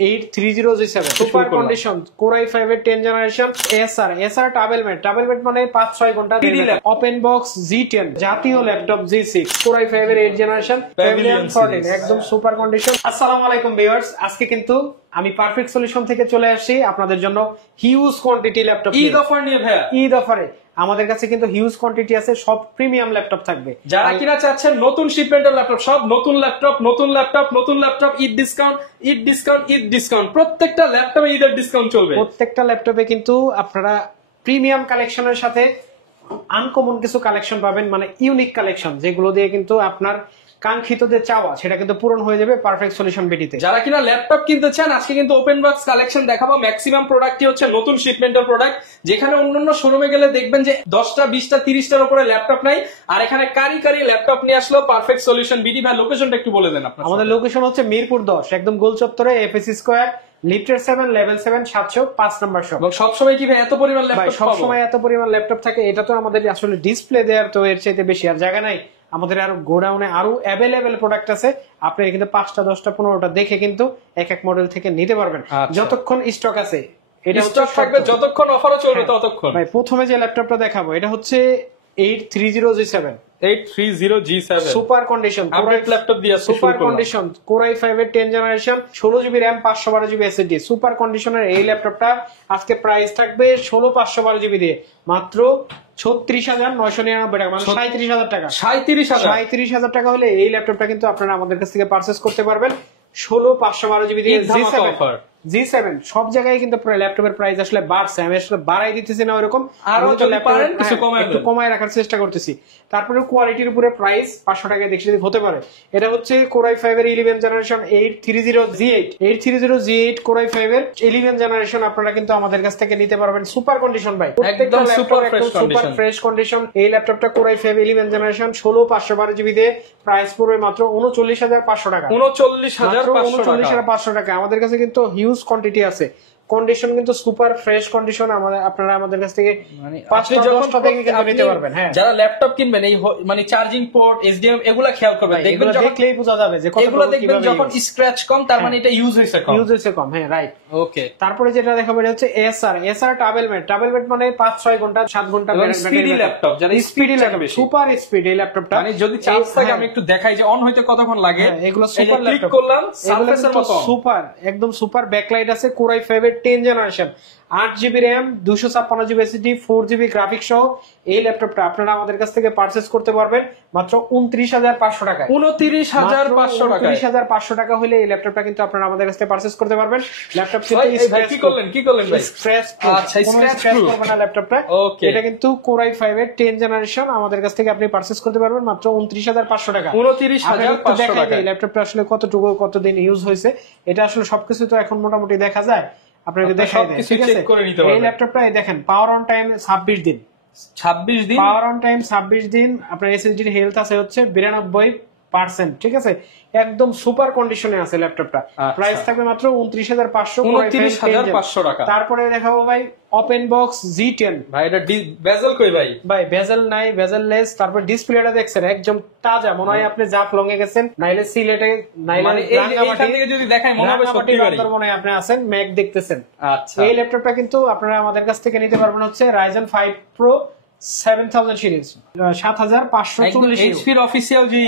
8307 super condition Core i5 এর 10 generation SR double bed মানে 5-6 ঘন্টা ওপেন বক্স G10 জাতীয় ল্যাপটপ G6 Core i5 এর 8 জেনারেশন Pavilion 14 একদম সুপার কন্ডিশন। আসসালামু আলাইকুম ভিউয়ার্স, আজকে কিন্তু আমি পারফেক্ট সলিউশন থেকে চলে আসছি আপনাদের জন্য huge quantity laptop Eid offer নিয়ে ভাইয়া। ঈদ অফারে আমাদের কাছে কিন্তু হিউজ কোয়ান্টিটি আছে, সব প্রিমিয়াম ল্যাপটপ থাকবে। যারা কিনা চাচ্ছেন নতুন শিপমেন্টের ল্যাপটপ, সব নতুন ল্যাপটপ ঈদ ডিসকাউন্ট প্রত্যেকটা ল্যাপটপে ঈদের ডিসকাউন্ট চলবে। প্রত্যেকটা ল্যাপটপে কিন্তু আপনারা প্রিমিয়াম কালেকশনের সাথে আনকমন কিছু কালেকশন পাবেন, মানে ইউনিক কালেকশন, যেগুলো দিয়ে কিন্তু আপনার কাঙ্ক্ষিত যে চাওয়া সেটা কিন্তু পূরণ হয়ে যাবে পারফেক্ট সলিউশন বিডিতে। যারা কিনা ল্যাপটপ কিনতে চান, আজকে কিন্তু ওপেন বক্স কালেকশন দেখাবো। ম্যাক্সিমাম প্রোডাক্টই হচ্ছে নতুন শিপমেন্টের প্রোডাক্ট, যেখানে অন্যান্য শোরুমে গেলে দেখবেন যে 10টা 20টা 30টার উপরে ল্যাপটপ নাই, আর এখানে কারি ল্যাপটপ নিয়ে আসলো পারফেক্ট সলিউশন বিডি। ভাই লোকেশনটা একটু বলে দেন আপনার। আমাদের লোকেশন হচ্ছে মিরপুর 10 একদম গোল চত্বরে, এফএসি স্কয়ার, লিফটের 7 লেভেল 7 705 নাম্বার শপ। এবং সবসময় কি ভাই এত পরিমাণ ল্যাপটপ? সবসময় এত পরিমাণ ল্যাপটপ থাকে, এটা তো আমাদের আসলে ডিসপ্লে দেওয়ার তো এর চাইতে বেশি আর জায়গা নাই। আমাদের আরো গোডাউনে আরো অ্যাভেলেবেল প্রোডাক্ট আছে, আপনি কিন্তু 5টা 10টা 15টা দেখে কিন্তু এক এক মডেল থেকে নিতে পারবেন যতক্ষণ স্টক আছে। এটা স্টক থাকবে যতক্ষণ অফারও চলবে ততক্ষণ। ভাই প্রথমে যে ল্যাপটপটা দেখাবো এটা হচ্ছে 830G7 super condition update laptop দিয়ে সুপার কন্ডিশন Core i5 এর 10 generation 16GB RAM 512GB SSD super কন্ডিশনের এই ল্যাপটপটা আজকে প্রাইস থাকবে 16512GB দিয়ে মাত্র 36,999 টাকা, মানে 37,000 টাকা। 37,000 টাকা হলে এই ল্যাপটপটা কিন্তু আপনারা আমাদের কাছ থেকে পারচেজ করতে পারবেন 16512GB দিয়ে। G7 সব জায়গায় কিন্তু ল্যাপটপের প্রাইস আসলে বাড়ছে, আমি আসলে বাড়াই দিতেছি না ওরকম, একটু কমায় রাখার চেষ্টা করতেছি। তারপরে কোয়ালিটির উপরে প্রাইস 500 টাকায় দেখছি হতে পারে। এটা হচ্ছে Core i5 এর 11 জেনারেশন 830G8 Core i5 এর 11 জেনারেশন আপনারা কিন্তু আমাদের কাছ থেকে নিতে পারবেন সুপার কন্ডিশন ভাই, একদম সুপার ফ্রেশ কন্ডিশন। এই ল্যাপটপটা Core i5 11 জেনারেশন 16512GB দিয়ে প্রাইস পড়বে মাত্র 39,500 টাকা। 39,500 টাকা। আমাদের কাছে কিন্তু হিউজ কোয়ান্টিটি আছে, কন্ডিশন কিন্তু সুপার ফ্রেশ কন্ডিশন। আপনারা আমাদের কাছ থেকে আপনি যখন নিতে পারবেন। হ্যাঁ, যারা ল্যাপটপ কিনবেন এই মানে চার্জিং পোর্ট এসডিএম এগুলা খেয়াল করবেন, দেখবেন দেখলেই বোঝা যাবে যে এগুলা দেখবেন যখন স্ক্র্যাচ কম তার মানে এটা ইউজ হইছে কম। হ্যাঁ রাইট, ওকে। তারপরে যেটা দেখাবো এটা হচ্ছে এসআর ডাবল বেড মানে 5-6 ঘন্টা 7 ঘন্টা স্পিডি ল্যাপটপ, যারা স্পিডি ল্যাপটপ সুপার স্পিড এই ল্যাপটপটা, মানে যদি চার্জ থাকে আমি একটু দেখাই যে অন হইতে কতক্ষণ লাগে। এগুলো সুপার ক্লিক করলাম সারফেসের মতো সুপার একদম সুপার ব্যাকলাইট আছে Core i5 এর 10 generation 8GB RAM 256GB SSD 4GB graphics সহ এই ল্যাপটপটা আপনারা আমাদের কাছ থেকে পারচেজ করতে পারবেন মাত্র 29,500 টাকা। 29,500 টাকা হলে এই ল্যাপটপটা কিন্তু আপনারা আমাদের কাছ থেকে পারচেজ করতে পারবেন। ল্যাপটপ কি করলেন ভাই? স্ক্র্যাচ করবে না ল্যাপটপটা। এটা কিন্তু Core i5 এর 10 জেনারেশন আমাদের কাছ থেকে আপনি পারচেজ করতে পারবেন মাত্র 29,500 টাকা। 29,500 টাকা। এই ল্যাপটপটা আসলে কতদিন ইউজ হয়েছে এটা আসলে সবকিছু তো এখন মোটামুটি দেখা যায়, আপনাকে দেখাই দেয়। ঠিক আছে, এই ল্যাপটপটা দেখেন পাওয়ার অন টাইম 26 দিন পাওয়ার অন টাইম 26 দিন। আপনার এসএসডি হেলথ আছে হচ্ছে 92%। ঠিক আছে, একদম সুপার কন্ডিশনে আছে ল্যাপটপটা। প্রাইস থাকবে মাত্র 29,500 টাকা। তারপরে দেখাবো ভাই ওপেন বক্স G10 ভাই, এটা বেজেল কই ভাই? বেজেল নাই, বেজেললেস। তারপর ডিসপ্লেটা দেখছেন একদম তাজা, মনে হয় আপনি জাফলং এ গেছেন, নাইলে সিলেটে, নাইলে এইখান থেকে যদি দেখাই মনে হবে সত্যি বাড়ি, মনে হয় আপনি আছেন ম্যাক দেখতেছেন। আচ্ছা, এই ল্যাপটপটা কিন্তু আপনারা আমাদের কাছ থেকে নিতে পারবেন হচ্ছে Ryzen 5 Pro 7000 সিরিজ 7540 HP এর অফিশিয়াল যে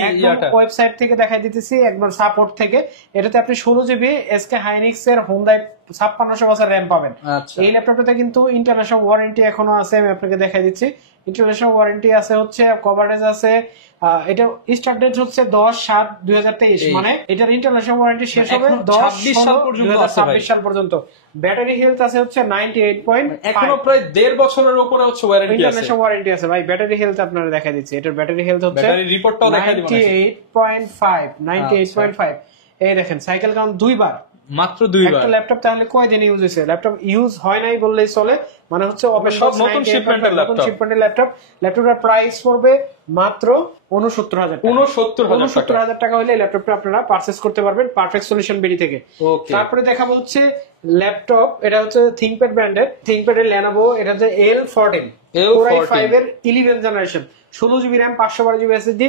ওয়েবসাইট থেকে দেখাই দিতেছি, একবার সাপোর্ট থেকে। এটাতে আপনি 16GB SK Hynix এর Hyundai 5600 বছর RAM পাবেন। এই ল্যাপটপটাতে কিন্তু ইন্টারন্যাশনাল ওয়ারেন্টি এখনো আছে, আমি আপনাকে দেখাই দিচ্ছি। ইন্টারন্যাশনাল ওয়ারেন্টি আছে হচ্ছে, কভারেজ আছে। এটা স্টার্ট ডেট হচ্ছে 10/7/2023, মানে এটার ইন্টারন্যাশনাল ওয়ারেন্টি শেষ হবে 10/26 সাল পর্যন্ত। ব্যাটারি হেলথ আছে হচ্ছে 98. এখনো প্রায় 1.5 বছরের উপরে হচ্ছে ওয়ারেন্টি আছে, ইন্টারন্যাশনাল ওয়ারেন্টি আছে ভাই। ব্যাটারি হেলথ আপনারা দেখাই দিচ্ছি, এটার ব্যাটারি হেলথ হচ্ছে ব্যাটারি রিপোর্টটাও দেখাই দিব 98.5। এই দেখেন সাইকেল কাউন্ট 2 বার, মাত্র 2 বার। একটা ল্যাপটপ তাহলে কয়দিন ইউজ হয়েছে? ল্যাপটপ ইউজ হয় নাই বললেই চলে, মানে হচ্ছে সব নতুন শিপমেন্টের ল্যাপটপ। ল্যাপটপটার প্রাইস পড়বে মাত্র 69,000 টাকা হলে ল্যাপটপটা আপনারা পারচেজ করতে পারবেন পারফেক্ট সলিউশন বিডি থেকে। তারপরে দেখাবো হচ্ছে ল্যাপটপ, এটা হচ্ছে থিংকপ্যাড ব্র্যান্ডের, থিংকপ্যাডের Lenovo, এটা হচ্ছে L14 Core i5 এর 11 generation 16GB RAM 512GB SSD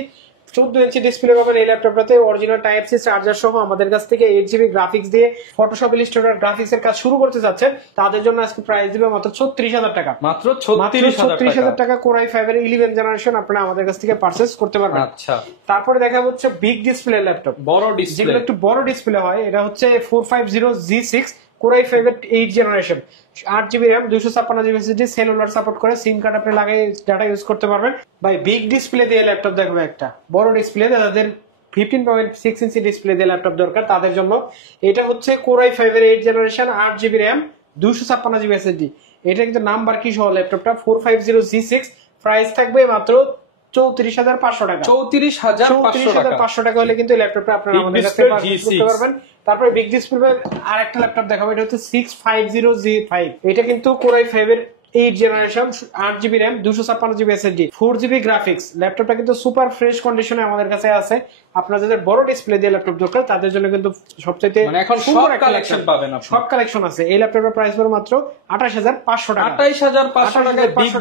14 inch display পাবেন এই ল্যাপটপটাতে, অরিজিনাল টাইপ সি চার্জার সহ। আমাদের কাছ থেকে 8GB গ্রাফিক্স দিয়ে ফটোশপ ইলাস্ট্রেটর গ্রাফিক্স এর কাজ শুরু করতে যাচ্ছেন, তাদের জন্য আজকে প্রাইস দিবে মাত্র 36,000 টাকা। মাত্র 36,000 টাকা কোরাই 5 এর 11 জেনারেশন আপনারা আমাদের কাছ থেকে পারচেজ করতে পারবেন। আচ্ছা, তারপরে দেখা হচ্ছে বিগ ডিসপ্লে ল্যাপটপ, বড় ডিসপ্লে, যেগুলো একটু বড় ডিসপ্লে হয়। এটা হচ্ছে 450G6 কোরাই 5 এর 8 generation, 8GB RAM, 256GB SSD, cellular support করে, সিম কার্ড আপনি লাগাই ডাটা ইউজ করতে পারবেন। ভাই বিগ ডিসপ্লে দিয়ে ল্যাপটপ দেখবে, একটা বড় ডিসপ্লে, যাদের 15.6 ইঞ্চি ডিসপ্লে দিয়ে ল্যাপটপ দরকার তাদের জন্য এটা হচ্ছে কোরাই 5 এর 8 generation, 8GB RAM, 256GB SSD। এটা কিন্তু নাম্বার কি সহ ল্যাপটপটা 450G6, প্রাইস থাকবে মাত্র 34,500 টাকা। 34,500 টাকা হলে কিন্তু ল্যাপটপটা আপনারা আমাদের কাছে পারচেজ করতে পারবেন। তারপরে বিগ ডিসপ্লে আর একটা ল্যাপটপ দেখাবো, এটা হচ্ছে 650G5। এটা কিন্তু কোরাই 5 এর 8 generation, 8GB RAM, 256GB SSD, 4GB graphics. ল্যাপটপটা কিন্তু সুপার ফ্রেশ কন্ডিশনে আমাদের কাছে আছে। আপনারা যাদের বড় ডিসপ্লে দিয়ে ল্যাপটপ দরকার তাদের জন্য কিন্তু সবচেয়ে এখন সব কালেকশন পাবেন, সব কালেকশন আছে। এই ল্যাপটপের প্রাইস পড়বে মাত্র 28,500 টাকা। 28,500 টাকা বিগ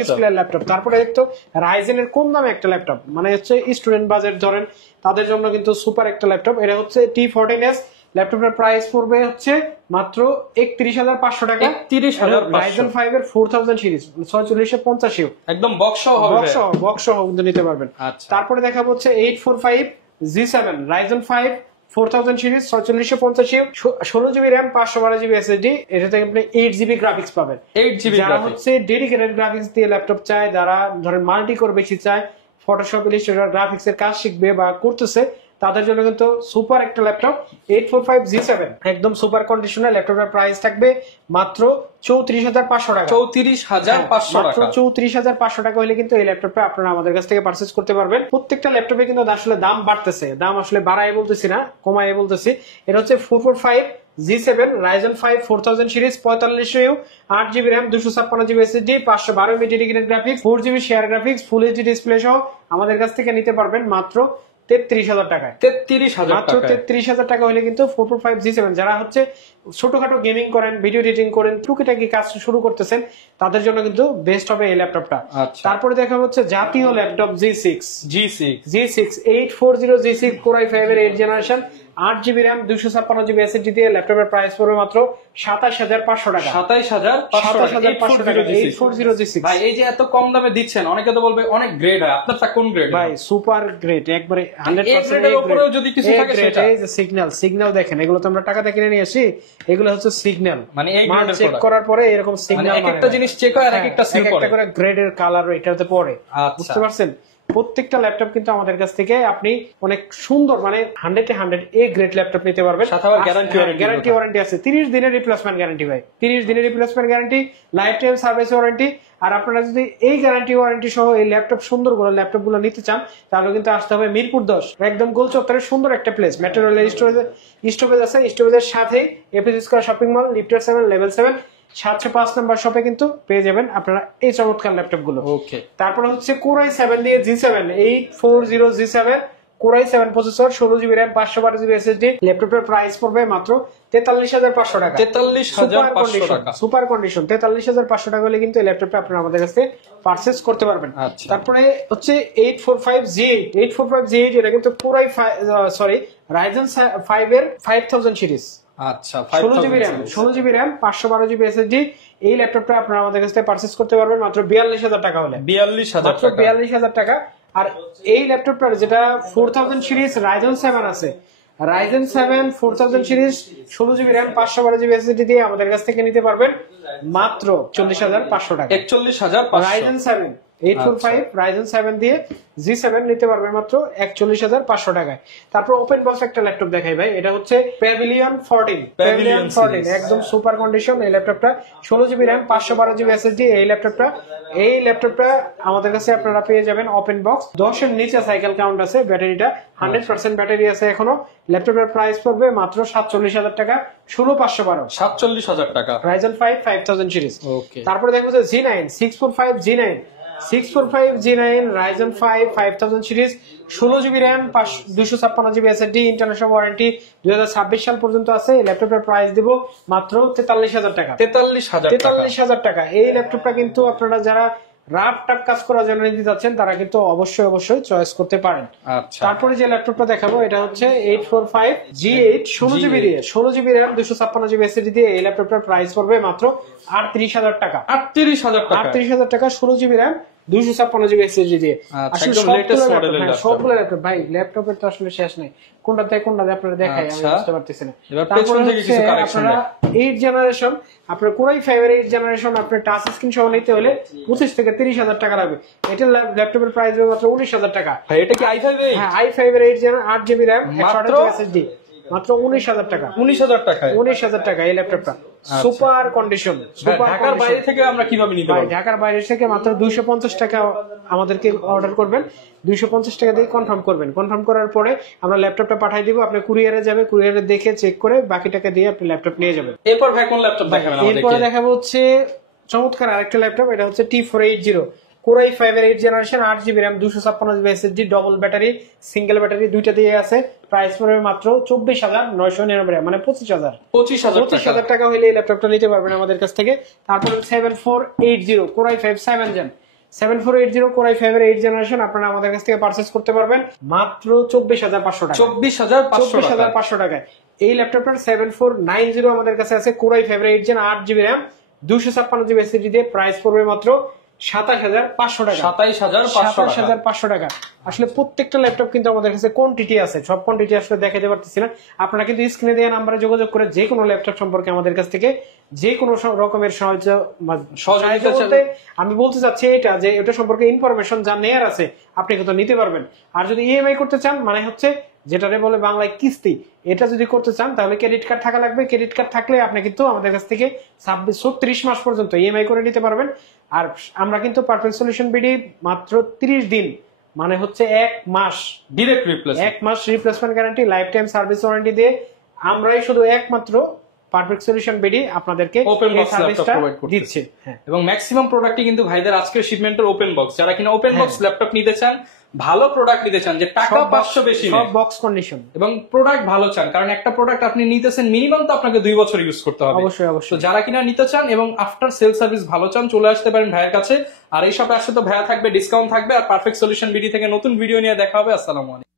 ডিসপ্লে ল্যাপটপ। তারপরে দেখতো রাইজেন এর কম দামে একটা ল্যাপটপ, মানে হচ্ছে স্টুডেন্ট বাজেট ধরেন তাদের জন্য কিন্তু সুপার একটা ল্যাপটপ। এটা হচ্ছে T14S, ল্যাপটপের প্রাইস পড়বে হচ্ছে মাত্র 31,500 টাকা। 31,500 রাইজেন 5 এর 4000 সিরিজ, 4650 একদম বক্স সহ হবে, বক্স সহ কিন্তু নিতে পারবেন। আচ্ছা, তারপরে দেখাবো হচ্ছে 845G7, Ryzen 5 4000 series, 4650, 16GB RAM, 512GB SSD। এটাতে আপনি 8GB গ্রাফিক্স পাবেন। 8GB যারা হচ্ছে ডেডিকেটেড গ্রাফিক্স দিয়ে ল্যাপটপ চায়, যারা ধরেন মাল্টি কোর বেশি চায়, ফটোশপ ইলাস্ট্রেটর গ্রাফিক্স এর কাজ শিখবে বা করতেছে, তাদের জন্য কিন্তু সুপার একটা ল্যাপটপ 845G7, একদম সুপার কন্ডিশনার। ল্যাপটপের প্রাইস থাকবে মাত্র 34,500 টাকা। 34,500 টাকা। 34,500 টাকা হলে কিন্তু এই ল্যাপটপটা আপনারা আমাদের কাছ থেকে পারচেজ করতে পারবেন। প্রত্যেকটা ল্যাপটপে কিন্তু আসলে দাম বাড়তেছে, দাম আসলে বাড়ায় বলতেছি না, কমায় বলতেছি। এটা হচ্ছে 445G7, Ryzen 5 4000 series, 4500U, 8GB RAM, 256GB SSD, 512MB dedicated graphics, 4GB share graphics, full HD display সহ আমাদের কাছ থেকে নিতে পারবেন মাত্র 33,000 টাকায়। 33,000 টাকা হলে কিন্তু 445G7, যারা হচ্ছে ছোটখাটো গেমিং করেন, ভিডিও এডিটিং করেন, টুকিটাকি কাজ শুরু করতেছেন, তাদের জন্য কিন্তু বেস্ট হবে এই ল্যাপটপটা। তারপরে দেখা হচ্ছে জাতীয় ল্যাপটপ G6 840G6 কোরাই 5 এর 8 generation, 8GB RAM, 256GB SSD দিয়ে ল্যাপটপের প্রাইস পড়বে মাত্র 27,500 টাকা। 27,500 টাকা 840G6। ভাই এই যে এত কম দামে দিচ্ছেন, অনেকে তো বলবে অনেক গ্রেড হয়, আপনারটা কোন গ্রেড? ভাই সুপার গ্রেড, একবারে 100% এর উপরেও যদি কিছু থাকে সেটা। এই যে সিগন্যাল দেখেন, এগুলো তো আমরা টাকা দিয়ে কিনে নিয়ে আসি, এগুলো হচ্ছে সিগন্যাল, মানে এই গ্রেডের চেক করার পরে এরকম সিগন্যাল, মানে একটা জিনিস চেক হয় আর একটা সিল পড়ে, একটা করে গ্রেডের কালার এটাতে পড়ে। বুঝতে পারছেন? প্রত্যেকটা ল্যাপটপ কিন্তু আমাদের কাছ থেকে আপনি অনেক সুন্দর, মানে 100 এ গ্রেড ল্যাপটপ নিতে পারবেন। গ্যারান্টি ওয়ারেন্টি আছে, 30 দিনের রিপ্লেসমেন্ট গ্যারান্টি ভাই, 30 দিনের replacement guarantee, life time service warranty. আর আপনারা যদি এই গ্যারান্টি ওয়ারেন্টি সহ এই ল্যাপটপ সুন্দর গুলো ল্যাপটপ গুলো নিতে চান, তাহলে কিন্তু আসতে হবে মিরপুর 10, একদম গোল চত্বরের সুন্দর একটা প্লেস। মেট্রো রেলের স্টপেজ আছে, স্টপেজের সাথে APC square shopping mall, লিফটার 7, level 7, 705 নম্বর শপে কিন্তু পেয়ে যাবেন আপনারা এই চমৎকার ল্যাপটপ গুলো। ওকে, তারপরে হচ্ছে কোরাই 7 দিয়ে G7, 840G7 core i 7 processor, 16GB RAM, 512GB SSD। ল্যাপটপের প্রাইস পড়বে মাত্র 43,500 টাকা। 43,500 টাকা সুপার কন্ডিশন। 43,500 টাকা হলে কিন্তু এই ল্যাপটপটা আপনারা আমাদের কাছে পারচেজ করতে পারবেন। তারপরে হচ্ছে 845G8 এটা কিন্তু কোরাই রাইজেন 5 এর 5000 সিরিজ। আচ্ছা, 16GB RAM, 512GB SSD। এই ল্যাপটপটা আপনারা আমাদের কাছ থেকে পারচেজ করতে পারবেন মাত্র 42,000 টাকা হলে। 42,000 টাকা। আর এই ল্যাপটপটার যেটা 4000 সিরিজ রাইজেন 7 আছে, Ryzen 7 4000 series, 16GB RAM, 512GB SSD দিয়ে আমাদের কাছ থেকে নিতে পারবেন মাত্র 40,500 টাকা। 41,500 রাইজেন 7 845 রাইজেন 7 দিয়ে G7 নিতে পারবেন মাত্র 41,500 টাকায়। তারপর ওপেন বক্স একটা ল্যাপটপ দেখাই ভাই, এটা হচ্ছে প্যাভিলিয়ন 14 একদম সুপার কন্ডিশন। এই ল্যাপটপটা 16GB RAM, 512GB SSD। এই ল্যাপটপটা আমাদের কাছে আপনারা পেয়ে যাবেন ওপেন বক্স। 10 এর নিচে সাইকেল কাউন্ট আছে, ব্যাটারিটা 100% ব্যাটারি আছে এখনো। ল্যাপটপের প্রাইস পড়বে মাত্র 47,000 টাকা, 16512 47,000 টাকা। Ryzen 5 5000 series. তারপরে দেখবো যে G9 645G9 Ryzen 5 5000 series, 16GB RAM, 256GB SSD, international warranty 2026 সাল পর্যন্ত আছে। এই ল্যাপটপের প্রাইস দিব মাত্র 43,000 টাকা। 43,000 টাকা। এই ল্যাপটপটা কিন্তু আপনারা যারা রাফ টাফ কাজ করার জন্য নিতে যাচ্ছেন তারা কিন্তু অবশ্যই চয়েস করতে পারেন। আচ্ছা, তারপরে যে ল্যাপটপটা দেখাবো এটা হচ্ছে 845 G8 16GB দিয়ে 16GB RAM 256GB SSD দিয়ে এই ল্যাপটপটার প্রাইস পড়বে মাত্র 38,000 টাকা। 38,000 টাকা, 38,000 টাকা 16GB RAM 256GB SSD দিয়ে। আচ্ছা, একদম latest model এর ল্যাপটপ। সবগুলো ল্যাপটপ ভাই, ল্যাপটপের তো আসলে শেষ নেই, কোনটা থেকে কোনটা আপনারা দেখাই আমি আচ্ছা। বুঝতে পারতেছি না। এবার তারপরে পেছন থেকে কিছু হচ্ছে কালেকশন আপনারা 8 জেনারেশন, আপনার Core i5 এর 8 জেনারেশন আপনার টাচ স্ক্রিন সহ নিতে হলে 25 থেকে 30,000 টাকা লাগবে। এটা ল্যাপটপের প্রাইস হবে মাত্র 19,000 টাকা। ভাই এটা কি i5 এই? হ্যাঁ, i5 এর 8 gen 8GB RAM 128GB SSD মাত্র 19,000 টাকা। 19,000 টাকায় 19,000 টাকা এই ল্যাপটপটা, সুপার কন্ডিশন। ঢাকার বাইরে থেকে আমরা কিভাবে নিতে ভাই পারবো? ঢাকার বাইরে থেকে মাত্র 250 টাকা আমাদেরকে অর্ডার করবেন, 250 টাকা দিয়ে কনফার্ম করবেন। কনফার্ম করার পরে আমরা ল্যাপটপটা পাঠিয়ে দিব, আপনি কুরিয়ারে যাবে, কুরিয়ারে দেখে চেক করে বাকি টাকা দিয়ে আপনি ল্যাপটপ নিয়ে যাবেন। এরপর ভাই কোন ল্যাপটপ দেখাবেন আমাদেরকে? এরপরে দেখাবো হচ্ছে চমৎকার আরেকটা ল্যাপটপ, এটা হচ্ছে T480 Core i5 এর 8 generation 8GB RAM 256GB SSD double battery single battery দুইটা দিয়ে আছে। প্রাইস পড়বে মাত্র 24,999 মানে 25,000 টাকা হলে এই ল্যাপটপটা নিতে পারবেন আমাদের কাছ থেকে। তারপরে 7480 Core i5 7 Gen 7480 Core i5 এর 8 জেনারেশন আপনারা আমাদের কাছ থেকে পারচেজ করতে পারবেন মাত্র 24,500 টাকা। 24,500 টাকায় এই ল্যাপটপটার 7490 আমাদের কাছে আছে Core i5 এর 8 Gen 8GB RAM 256GB SSD দিয়ে প্রাইস পড়বে মাত্র 27,500 টাকা। 27,500 টাকা। আসলে প্রত্যেকটা ল্যাপটপ কিন্তু আমাদের কাছে কোয়ান্টিটি আছে, সব কোয়ান্টিটি আসলে দেখাতে পারতেছি না। আপনারা কিন্তু স্ক্রিনে দেওয়া নাম্বারে যোগাযোগ করে যে কোনো ল্যাপটপ সম্পর্কে আমাদের কাছ থেকে যে কোনো রকমের সাহায্য বলতে আমি বলতে চাচ্ছি এটা যে এটা সম্পর্কে ইনফরমেশন যা নেয়ার আছে আপনি কিন্তু নিতে পারবেন। আর যদি ইএমআই করতে চান, মানে হচ্ছে যেটারে বলে বাংলায় কিস্তি, এটা যদি করতে চান তাহলে ক্রেডিট কার্ড থাকা লাগবে। ক্রেডিট কার্ড থাকলে আপনি কিন্তু আমাদের কাছ থেকে 36 মাস পর্যন্ত ইএমআই করে নিতে পারবেন। আর আমরা কিন্তু পারফেক্ট সলিউশন বিডি মাত্র 30 দিন মানে হচ্ছে 1 মাস ডিরেক্ট রিপ্লেসমেন্ট, 1 মাস replacement guarantee, life time service warranty দিয়ে আমরাই শুধু একমাত্র পারফেক্ট সলিউশন বিডি আপনাদেরকে ওপেন এই বক্স ল্যাপটপ সার্ভিসটা প্রোভাইড করছে। দিচ্ছে। হ্যাঁ, এবং ম্যাক্সিমাম প্রোডাক্টই কিন্তু ভাইদের আজকের শিপমেন্টের ওপেন বক্স। যারা কিনা ওপেন বক্স ল্যাপটপ নিতে চান, ভালো প্রোডাক্ট নিতে চান, যে টাকা 500 বেশি সব বক্স কন্ডিশন এবং প্রোডাক্ট ভালো চান, কারণ একটা প্রোডাক্ট আপনি নিতেছেন মিনিমাম তো আপনাকে 2 বছর ইউজ করতে হবে। অবশ্যই তো যারা কিনা নিতে চান এবং আফটার সেল সার্ভিস ভালো চান, চলে আসতে পারেন ভাইয়ের কাছে। আর এই সব আসলে তো ভাইয়া থাকবে, ডিসকাউন্ট থাকবে। আর পারফেক্ট সলিউশন বিডি থেকে নতুন ভিডিও নিয়ে দেখা হবে। আসসালামু আলাইকুম।